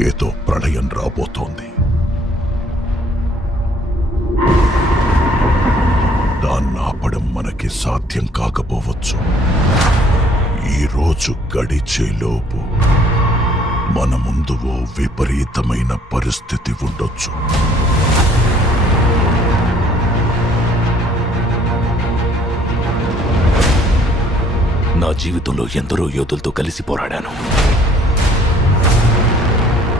ఏదో ప్రళయం రాబోతోంది. దాన్నాపడం మనకి సాధ్యం కాకపోవచ్చు. ఈరోజు గడిచేలోపు మన ముందు ఓ విపరీతమైన పరిస్థితి ఉండొచ్చు. నా జీవితంలో ఎందరో యోధులతో కలిసి పోరాడాను.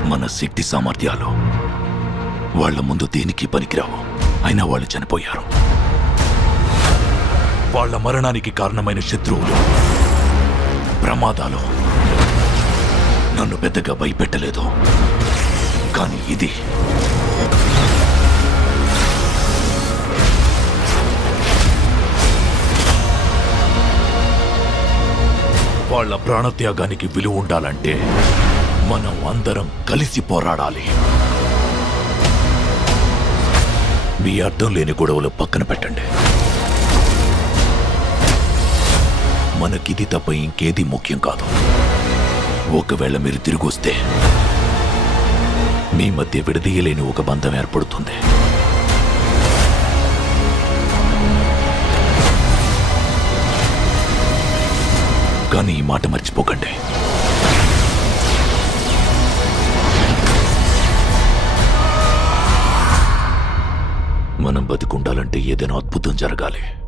మన శక్తి సామర్థ్యాలు వాళ్ల ముందు దేనికి పనికిరావు. అయినా వాళ్ళు చనిపోయారు. వాళ్ల మరణానికి కారణమైన శత్రువులు, ప్రమాదాలు నన్ను పెద్దగా భయపెట్టలేదు. కానీ ఇది వాళ్ల ప్రాణత్యాగానికి విలువ ఉండాలంటే మనం అందరం కలిసి పోరాడాలి. మీ అర్థం లేని గొడవలు పక్కన పెట్టండి. మనకిది తప్ప ఇంకేది ముఖ్యం కాదు. ఒకవేళ మీరు తిరిగి వస్తే మీ మధ్య విడదీయలేని ఒక బంధం ఏర్పడుతుంది. కానీ ఈ మాట మర్చిపోకండి. మనం బతికుండాలంటే ఏదైనా అద్భుతం జరగాలి.